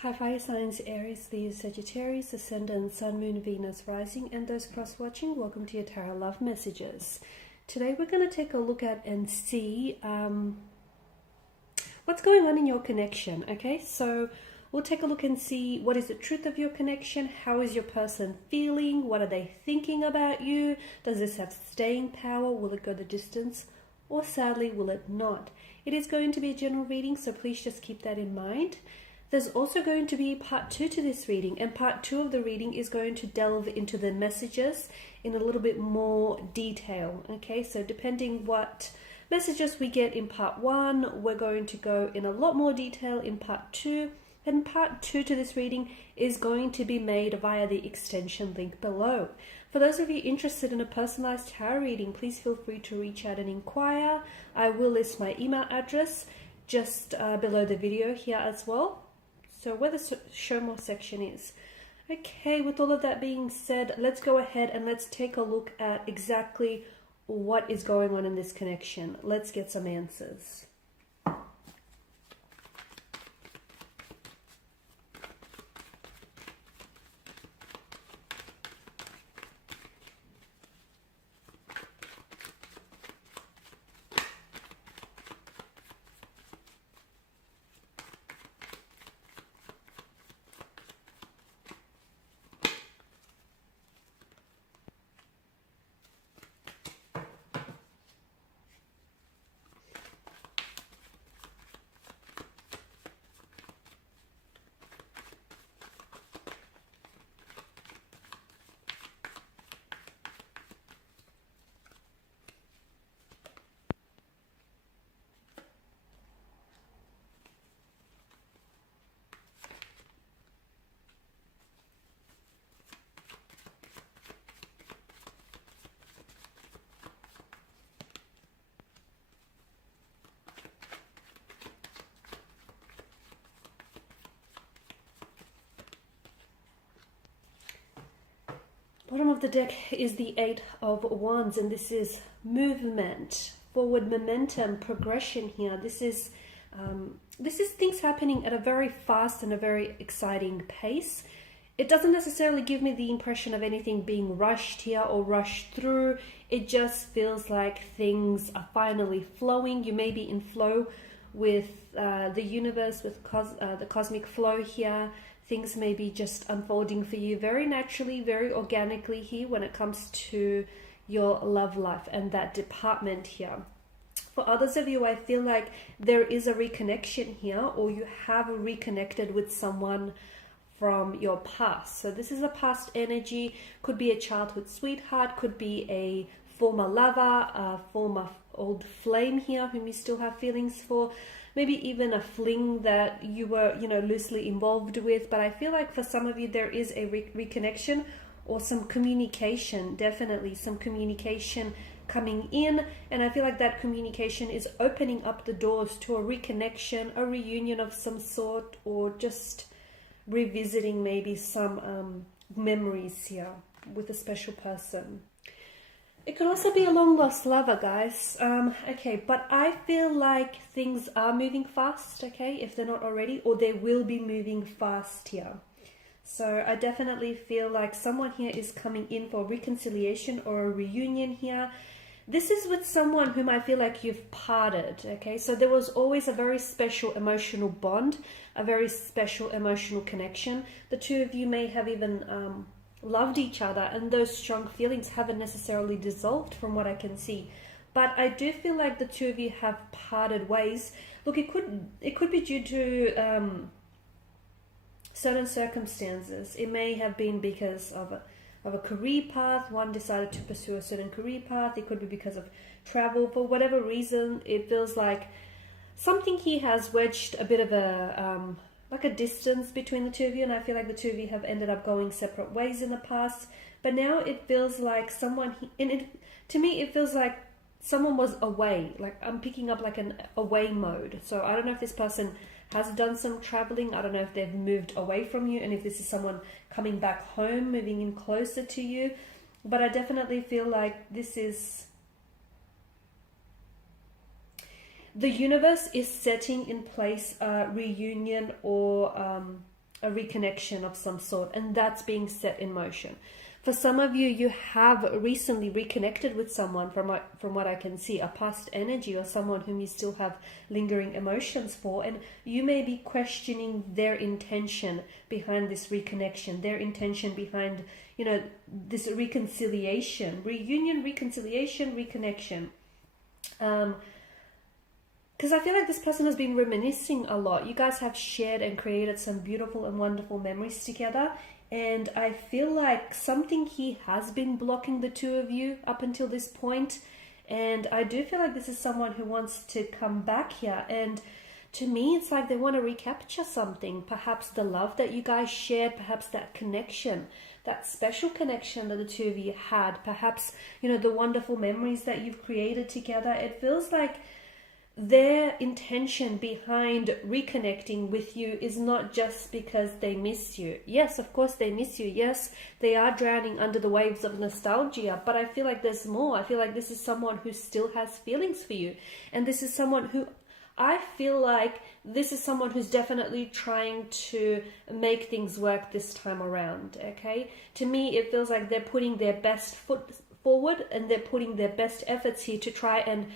Hi fire signs, Aries, Leo, Sagittarius, Ascendant, Sun, Moon, Venus, Rising, and those cross-watching, welcome to your Tarot Love Messages. Today we're going to take a look at and see what's going on in your connection, okay? So we'll take a look and see what is the truth of your connection, how is your person feeling, what are they thinking about you, does this have staying power, will it go the distance, or sadly will it not? It is going to be a general reading, so please just keep that in mind. There's also going to be part 2 to this reading, and part 2 of the reading is going to delve into the messages in a little bit more detail, okay? So depending what messages we get in part 1, we're going to go in a lot more detail in part 2, and part 2 to this reading is going to be made via the extension link below. For those of you interested in a personalized tarot reading, please feel free to reach out and inquire. I will list my email address just below the video here as well. So where the show more section is. Okay, with all of that being said, let's go ahead and let's take a look at exactly what is going on in this connection. Let's get some answers. Bottom of the deck is the 8 of Wands, and this is movement, forward momentum, progression here. This is things happening at a very fast and a very exciting pace. It doesn't necessarily give me the impression of anything being rushed here or rushed through. It just feels like things are finally flowing. You may be in flow with the universe, with the cosmic flow here. Things may be just unfolding for you very naturally, very organically here when it comes to your love life and that department here. For others of you, I feel like there is a reconnection here, or you have reconnected with someone from your past. So this is a past energy, could be a childhood sweetheart, could be a former lover, a former old flame here whom you still have feelings for. Maybe even a fling that you were, loosely involved with. But I feel like for some of you, there is a reconnection or some communication, definitely some communication coming in. And I feel like that communication is opening up the doors to a reconnection, a reunion of some sort, or just revisiting maybe some memories here with a special person. It could also be a long-lost lover, guys. Okay, but I feel like things are moving fast, okay, if they're not already, or they will be moving fast here. So I definitely feel like someone here is coming in for reconciliation or a reunion here. This is with someone whom I feel like you've parted, okay? So there was always a very special emotional bond, a very special emotional connection. The two of you may have even loved each other, and those strong feelings haven't necessarily dissolved from what I can see. But I do feel like the two of you have parted ways. Look, it could be due to certain circumstances. It may have been because of a career path. One decided to pursue a certain career path. It could be because of travel. For whatever reason, it feels like something here has wedged a bit of a distance between the two of you, and I feel like the two of you have ended up going separate ways in the past. But now it feels like to me it feels like someone was away. Like I'm picking up like an away mode. So I don't know if this person has done some traveling. I don't know if they've moved away from you, and if this is someone coming back home, moving in closer to you. But I definitely feel like this is the universe is setting in place a reunion or a reconnection of some sort, and that's being set in motion. For some of you, you have recently reconnected with someone, from what I can see, a past energy or someone whom you still have lingering emotions for, and you may be questioning their intention behind this reconnection, their intention behind, you know, this reconciliation, reunion, reconciliation, reconnection. Because I feel like this person has been reminiscing a lot. You guys have shared and created some beautiful and wonderful memories together. And I feel like something here has been blocking the two of you up until this point. And I do feel like this is someone who wants to come back here. And to me, it's like they want to recapture something. Perhaps the love that you guys shared, perhaps that connection, that special connection that the two of you had. Perhaps, you know, the wonderful memories that you've created together. It feels like their intention behind reconnecting with you is not just because they miss you. Yes, of course they miss you. Yes, they are drowning under the waves of nostalgia, but I feel like there's more. I feel like this is someone who still has feelings for you. And this is someone who, I feel like this is someone who's definitely trying to make things work this time around, okay? To me, it feels like they're putting their best foot forward and they're putting their best efforts here to try and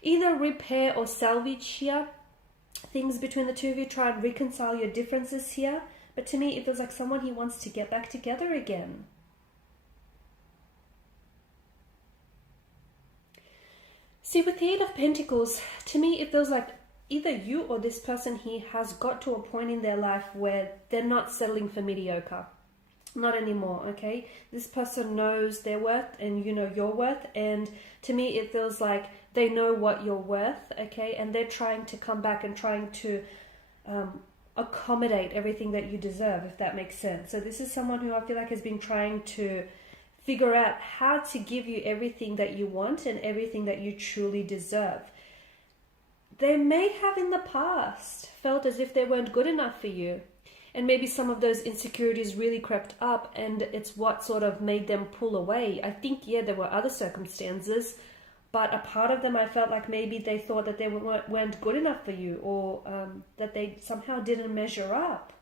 either repair or salvage here things between the two of you, try and reconcile your differences here. But to me, it feels like someone he wants to get back together again. See, with the Eight of Pentacles, to me, it feels like either you or this person here has got to a point in their life where they're not settling for mediocre. Not anymore, okay? This person knows their worth and you know your worth, and to me it feels like they know what you're worth, okay? And they're trying to come back and trying to accommodate everything that you deserve, if that makes sense. So this is someone who I feel like has been trying to figure out how to give you everything that you want and everything that you truly deserve. They may have in the past felt as if they weren't good enough for you. And maybe some of those insecurities really crept up and it's what sort of made them pull away. I think, yeah, there were other circumstances, but a part of them I felt like maybe they thought that they weren't good enough for you, or that they somehow didn't measure up.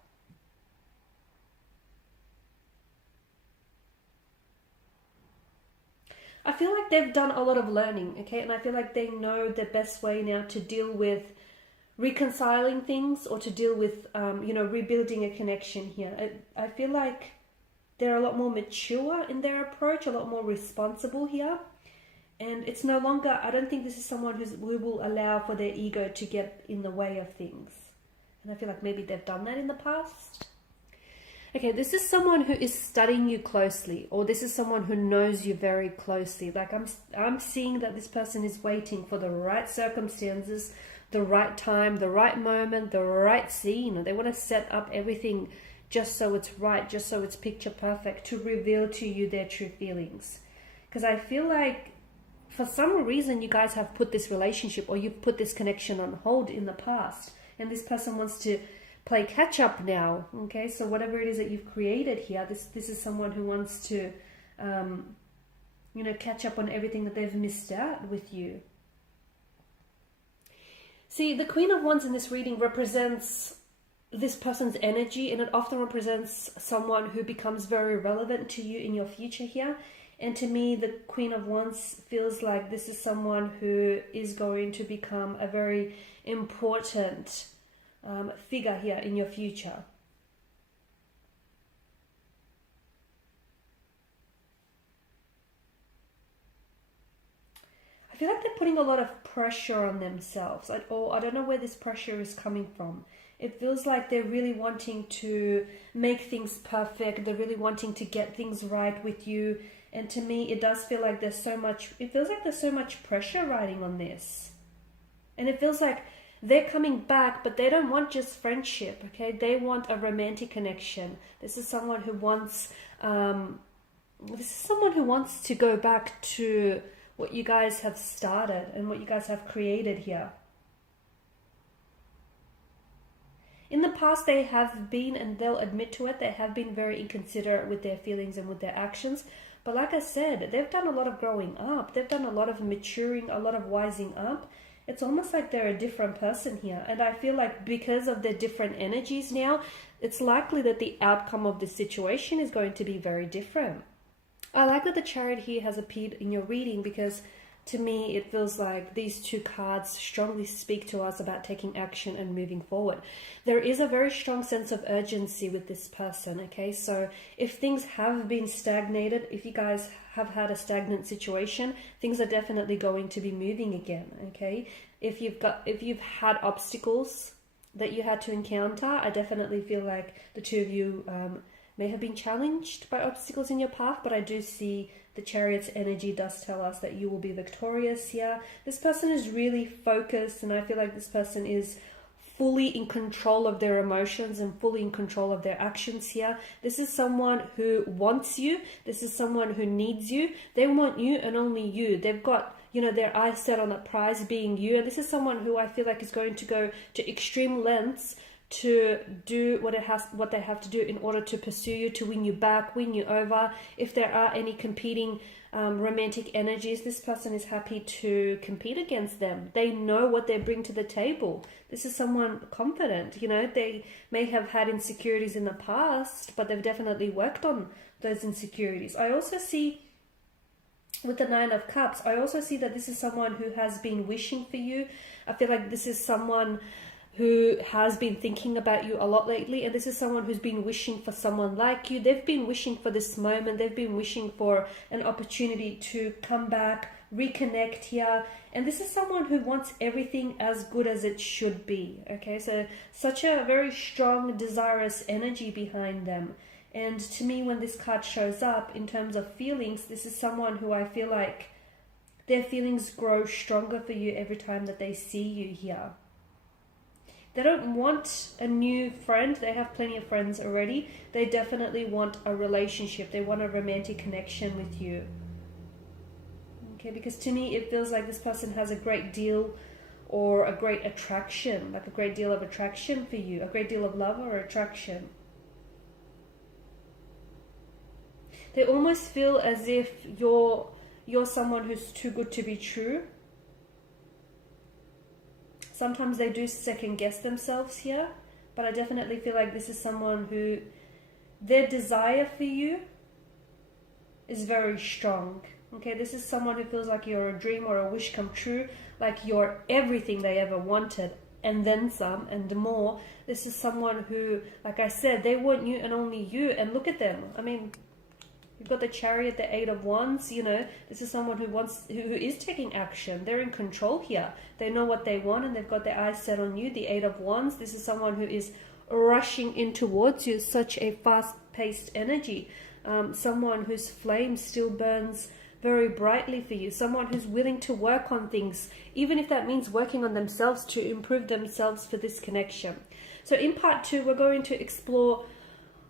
I feel like they've done a lot of learning, okay? And I feel like they know the best way now to deal with reconciling things or to deal with, rebuilding a connection here. I feel like they're a lot more mature in their approach, a lot more responsible here. And it's no longer, I don't think this is someone who will allow for their ego to get in the way of things. And I feel like maybe they've done that in the past. Okay, this is someone who is studying you closely, or this is someone who knows you very closely. Like I'm seeing that this person is waiting for the right circumstances, the right time, the right moment, the right scene. They want to set up everything just so it's right, just so it's picture perfect, to reveal to you their true feelings. Because I feel like for some reason you guys have put this relationship or you've put this connection on hold in the past, and this person wants to play catch up now. Okay, so whatever it is that you've created here, this is someone who wants to catch up on everything that they've missed out with you. See, the Queen of Wands in this reading represents this person's energy, and it often represents someone who becomes very relevant to you in your future here. And to me, the Queen of Wands feels like this is someone who is going to become a very important figure here in your future. I feel like they're putting a lot of pressure on themselves, or I don't know where this pressure is coming from. It feels like they're really wanting to make things perfect. They're really wanting to get things right with you. And to me, it does feel like there's so much pressure riding on this. And it feels like they're coming back, but they don't want just friendship, okay? They want a romantic connection. This is someone who wants to go back to what you guys have started and what you guys have created here. In the past, they have been, and they'll admit to it, they have been very inconsiderate with their feelings and with their actions. But like I said, they've done a lot of growing up. They've done a lot of maturing, a lot of wising up. it's almost like they're a different person here. And I feel like because of their different energies now, it's likely that the outcome of this situation is going to be very different. I like that the Chariot here has appeared in your reading, because to me it feels like these two cards strongly speak to us about taking action and moving forward. There is a very strong sense of urgency with this person, okay? So if things have been stagnated, if you guys have had a stagnant situation, things are definitely going to be moving again, okay? If you've had obstacles that you had to encounter, I definitely feel like the two of you may have been challenged by obstacles in your path, but I do see the Chariot's energy does tell us that you will be victorious here. This person is really focused, and I feel like this person is fully in control of their emotions and fully in control of their actions here. This is someone who wants you. This is someone who needs you. They want you and only you. They've got, you know, their eyes set on the prize being you. And this is someone who I feel like is going to go to extreme lengths to do what they have to do in order to pursue you, to win you back, win you over. If there are any competing romantic energies, this person is happy to compete against them. They know what they bring to the table. This is someone confident. You know, they may have had insecurities in the past, but they've definitely worked on those insecurities. I also see with the Nine of Cups, I also see that this is someone who has been wishing for you. I feel like this is someone who has been thinking about you a lot lately, and this is someone who's been wishing for someone like you. They've been wishing for this moment. They've been wishing for an opportunity to come back, reconnect here. And this is someone who wants everything as good as it should be. Okay, so such a very strong, desirous energy behind them. And to me, when this card shows up in terms of feelings, this is someone who I feel like their feelings grow stronger for you every time that they see you here. They don't want a new friend. They have plenty of friends already. They definitely want a relationship. They want a romantic connection with you. Okay, because to me, it feels like this person has a great deal or a great attraction, like a great deal of attraction for you, a great deal of love or attraction. They almost feel as if you're someone who's too good to be true. Sometimes they do second guess themselves here, but I definitely feel like this is someone who their desire for you is very strong. Okay, this is someone who feels like you're a dream or a wish come true, like you're everything they ever wanted and then some and more. This is someone who, like I said, they want you and only you, and look at them. I mean, you've got the Chariot, the Eight of Wands, you know, this is someone who is taking action. They're in control here. They know what they want and they've got their eyes set on you, the Eight of Wands. This is someone who is rushing in towards you, such a fast-paced energy. Someone whose flame still burns very brightly for you. Someone who's willing to work on things, even if that means working on themselves to improve themselves for this connection. So in part 2, we're going to explore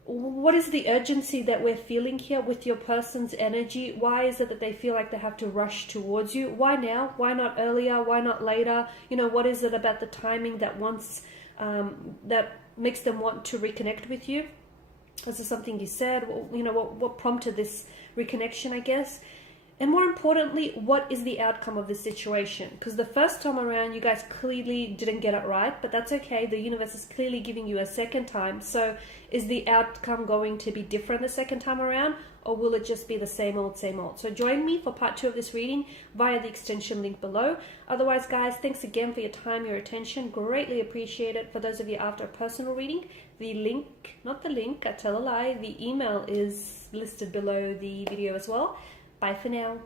what is the urgency that we're feeling here with your person's energy. Why is it that they feel like they have to rush towards you? Why now? Why not earlier? Why not later? You know, what is it about the timing that that makes them want to reconnect with you? Is this something you said? You know, what prompted this reconnection, I guess? And more importantly, what is the outcome of this situation? Because the first time around, you guys clearly didn't get it right, but that's okay. The universe is clearly giving you a second time. So is the outcome going to be different the second time around, or will it just be the same old, same old? So join me for part 2 of this reading via the extension link below. Otherwise, guys, thanks again for your time, your attention. Greatly appreciate it. For those of you after a personal reading, the link, not the link, I tell a lie, the email is listed below the video as well. Bye for now.